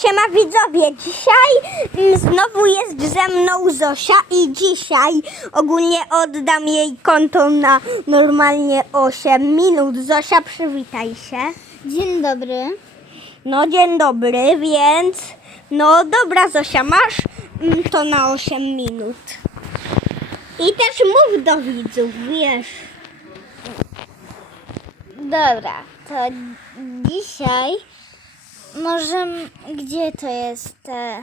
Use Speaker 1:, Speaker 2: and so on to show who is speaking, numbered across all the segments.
Speaker 1: siema widzowie, dzisiaj mm, znowu jest ze mną Zosia i dzisiaj ogólnie oddam jej konto na normalnie 8 minut. Zosia, przywitaj się.
Speaker 2: Dzień dobry.
Speaker 1: No dzień dobry, więc no dobra Zosia, masz mm, to na 8 minut. I też mów do widzów, wiesz.
Speaker 2: Dobra, to dzisiaj możemy. Gdzie to jest? e,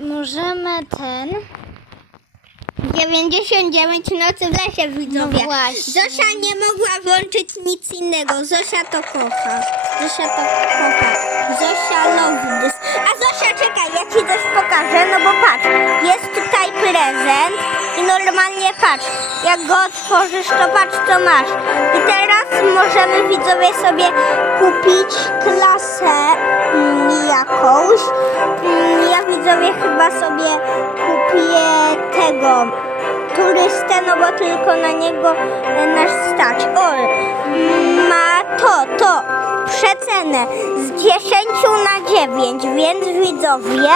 Speaker 2: Możemy ten.
Speaker 1: 99 nocy w lesie widzowie.
Speaker 2: No właśnie.
Speaker 1: Zosia nie mogła włączyć nic innego. Zosia to kocha. Zosia to kocha. Zosia love this. A Zosia czekaj, ja ci coś pokażę, no bo patrz, jest tutaj prezent i normalnie patrz, jak go otworzysz, to patrz co masz. I teraz możemy widzowie sobie kupić klasę mm, jakąś. Mm, Ja widzowie chyba sobie kupię tego turystę, no bo tylko na niego e, nas stać. O, mm, ma to, to, przecenę z 10 na 9, więc widzowie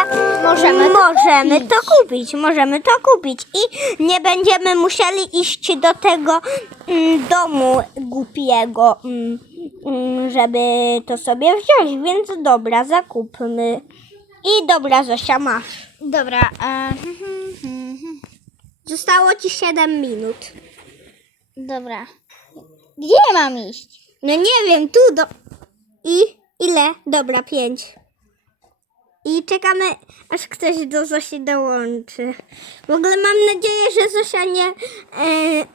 Speaker 2: Możemy to
Speaker 1: możemy
Speaker 2: kupić.
Speaker 1: to kupić, możemy to kupić i nie będziemy musieli iść do tego mm, domu głupiego, mm, mm, żeby to sobie wziąć, więc dobra, zakupmy. I dobra, Zosia, masz.
Speaker 2: Dobra. E, hmm, hmm, hmm.
Speaker 1: Zostało ci 7 minut.
Speaker 2: Dobra. Gdzie mam iść?
Speaker 1: No nie wiem, tu do... I ile? Dobra, 5. I czekamy, aż ktoś do Zosi dołączy. W ogóle mam nadzieję, że Zosia nie, e,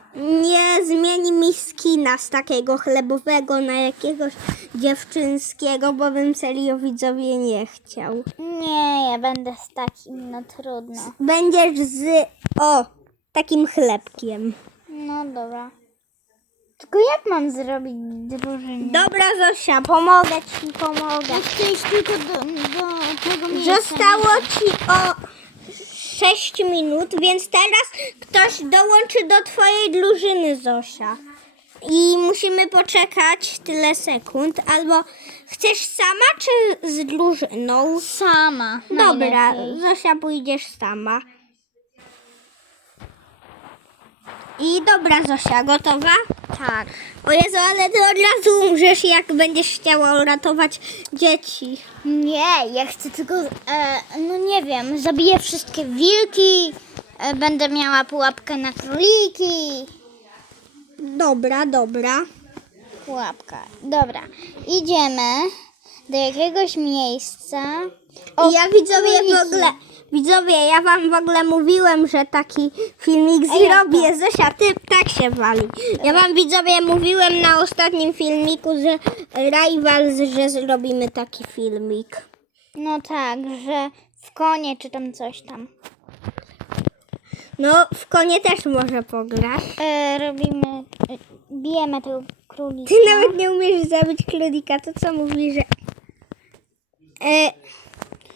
Speaker 1: nie zmieni mi skina z takiego chlebowego na jakiegoś dziewczynskiego, bo bym serio widzowie nie chciał.
Speaker 2: Nie, ja będę z takim, no trudno.
Speaker 1: Będziesz z, o, takim chlebkiem.
Speaker 2: No dobra. Tylko jak mam zrobić drużynę?
Speaker 1: Dobra Zosia, pomogę ci, pomogę.
Speaker 2: Iść tylko do, do tego miejsca.
Speaker 1: Zostało ci o 6 minut, więc teraz ktoś dołączy do twojej drużyny, Zosia. I musimy poczekać tyle sekund. Albo chcesz sama czy z drużyną?
Speaker 2: Sama.
Speaker 1: Dobra,
Speaker 2: najlepiej.
Speaker 1: Zosia pójdziesz sama. I dobra, Zosia, gotowa?
Speaker 2: Tak.
Speaker 1: O Jezu, ale ty od razu umrzesz, jak będziesz chciała uratować dzieci.
Speaker 2: Nie, ja chcę tylko, e, no nie wiem, zabiję wszystkie wilki, e, będę miała pułapkę na króliki.
Speaker 1: Dobra, dobra.
Speaker 2: Pułapka. Dobra, idziemy do jakiegoś miejsca.
Speaker 1: I ja widzowie w
Speaker 2: króliki.
Speaker 1: ogóle, widzowie, ja wam w ogóle mówiłem, że taki filmik zrobię. Zosia, ty tak się wali. Ja wam widzowie mówiłem na ostatnim filmiku, że Rivals, że zrobimy taki filmik.
Speaker 2: No tak, że w konie czy tam coś tam.
Speaker 1: No, w konie też może pograsz.
Speaker 2: E, robimy, e, bijemy tego królika.
Speaker 1: Ty nawet nie umiesz zabić królika, to co mówi, że... E,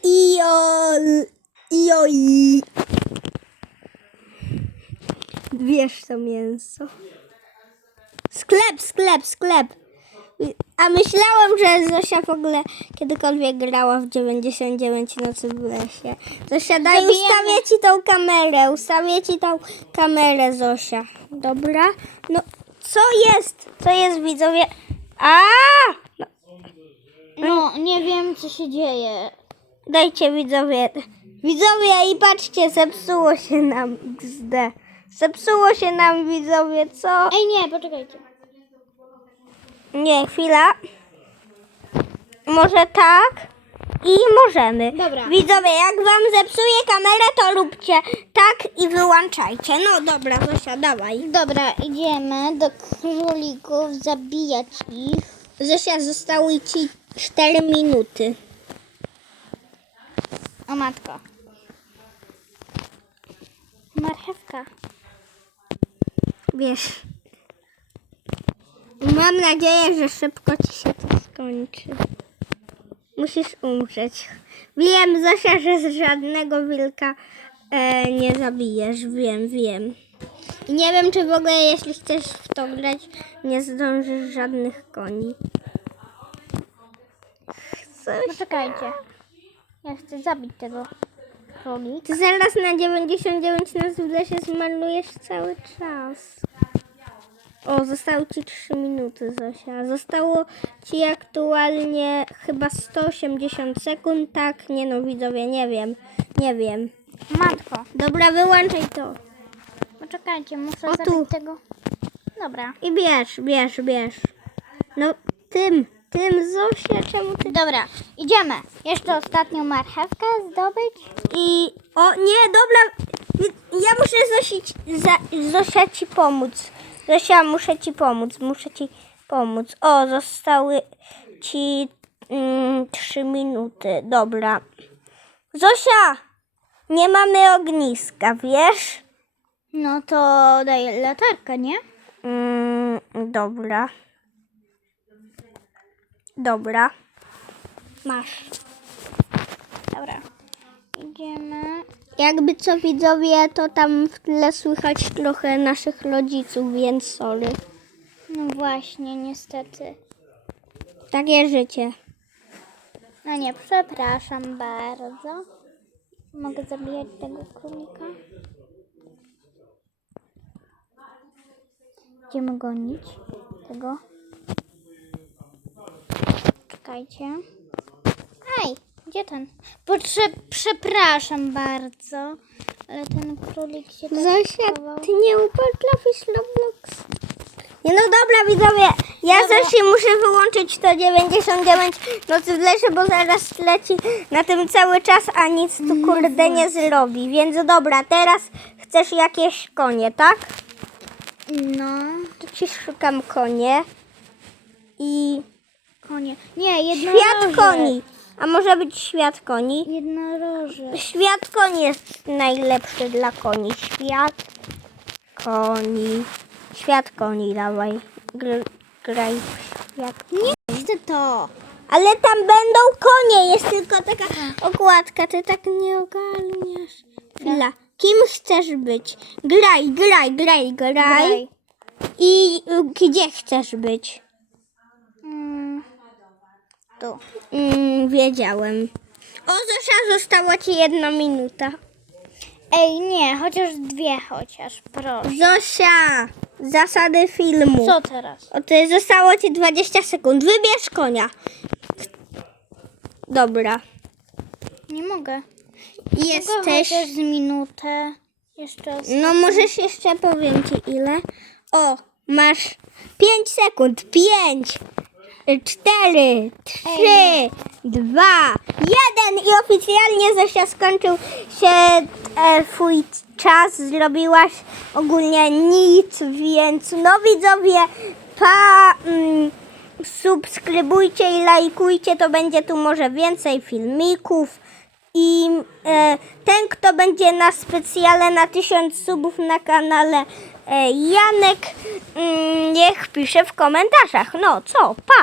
Speaker 1: iol, ioi. Wiesz to mięso. Sklep, sklep, sklep. A myślałem, że Zosia w ogóle kiedykolwiek grała w 99 nocy w lesie. Zosia, daj,
Speaker 2: Zabijamy.
Speaker 1: ustawię ci tą kamerę, ustawię ci tą kamerę, Zosia. Dobra? No, co jest? Co jest, widzowie? A! No,
Speaker 2: No, nie wiem co się dzieje.
Speaker 1: dajcie, widzowie. Widzowie, i patrzcie, zepsuło się nam XD. Zepsuło się nam, widzowie, co?
Speaker 2: Ej, nie, poczekajcie.
Speaker 1: Nie, chwila. Może tak? I możemy.
Speaker 2: Dobra.
Speaker 1: Widzowie, jak wam zepsuje kamerę, to róbcie tak i wyłączajcie. No dobra, Zosia, dawaj.
Speaker 2: Dobra, idziemy do królików, zabijać ich.
Speaker 1: Zosia, zostały ci 4 minuty.
Speaker 2: O matko. Marchewka.
Speaker 1: Wiesz. Mam nadzieję, że szybko ci się to skończy. Musisz umrzeć. Wiem, Zosia, że z żadnego wilka e, nie zabijesz. Wiem, wiem. I nie wiem, czy w ogóle, jeśli chcesz w to grać, nie zdążysz żadnych koni.
Speaker 2: No czekajcie. Ja chcę zabić tego królika.
Speaker 1: Ty zaraz na 99 na się zmarnujesz cały czas. O, zostało ci 3 minuty, Zosia. Zostało ci aktualnie chyba 180 sekund. Tak, nie no, widzowie, nie wiem. Nie wiem.
Speaker 2: Matko,
Speaker 1: Dobra, wyłączaj to.
Speaker 2: poczekajcie, muszę
Speaker 1: O, tu.
Speaker 2: tego. Dobra.
Speaker 1: I bierz, bierz, bierz. No, tym, tym, Zosia, czemu ty...
Speaker 2: Dobra, idziemy. Jeszcze ostatnią marchewkę zdobyć.
Speaker 1: I... O, nie, dobra. Ja muszę Zosić, za, Zosia ci pomóc. Zosia, muszę ci pomóc, muszę ci pomóc. O, zostały ci mm, trzy minuty. Dobra. Zosia, nie mamy ogniska, wiesz?
Speaker 2: No to daję latarkę, nie?
Speaker 1: Mm, dobra. Dobra. Masz.
Speaker 2: Dobra. Idziemy.
Speaker 1: Jakby co widzowie, to tam w tle słychać trochę naszych rodziców, więc sorry.
Speaker 2: No właśnie, niestety.
Speaker 1: Takie życie.
Speaker 2: No nie, przepraszam bardzo. Mogę zabijać tego królika? Idziemy gonić tego. Czekajcie. Ej, gdzie ten? Potrze przepraszam bardzo, ale ten królik się tak
Speaker 1: Zosia, ty nie upotrafisz Roblox. Nie no dobra widzowie, ja
Speaker 2: Dobra.
Speaker 1: Zosi muszę wyłączyć to 99 nocy w lesie, bo zaraz leci na tym cały czas, a nic tu kurde nie zrobi. Więc dobra, teraz chcesz jakieś konie, tak?
Speaker 2: No,
Speaker 1: To ci szukam konie. I
Speaker 2: konie. Nie, jednoroże.
Speaker 1: świat koni. A może być świat koni?
Speaker 2: Jednoroże.
Speaker 1: Świat koni jest najlepszy dla koni. Świat koni. Świat koni, dawaj. Gr graj w świat.
Speaker 2: Nie chcę to.
Speaker 1: Ale tam będą konie, jest tylko taka okładka, ty tak nie ogarniasz. Chwila. Kim chcesz być? Graj, graj, graj, graj.
Speaker 2: Graj.
Speaker 1: I y, gdzie chcesz być?
Speaker 2: Mm, tu.
Speaker 1: Mm, wiedziałem. O, Zosia, została ci jedna minuta.
Speaker 2: Ej, nie, chociaż dwie chociaż, proszę.
Speaker 1: Zosia, zasady filmu.
Speaker 2: Co teraz?
Speaker 1: O, to jest- zostało ci 20 sekund. Wybierz konia. Dobra.
Speaker 2: Nie mogę.
Speaker 1: Jesteś.
Speaker 2: Mogę chociaż z minutę. Jeszcze
Speaker 1: No możesz jeszcze powiem ci ile. O, masz 5 sekund. 5, 4, 3, 2, 1 i oficjalnie Zosia skończył się e, twój czas. Zrobiłaś ogólnie nic, więc no widzowie, pa, mm, subskrybujcie i lajkujcie, to będzie tu może więcej filmików. I e, ten, kto będzie na specjale na 1000 subów na kanale e, Janek, mm, niech pisze w komentarzach. No co, pa!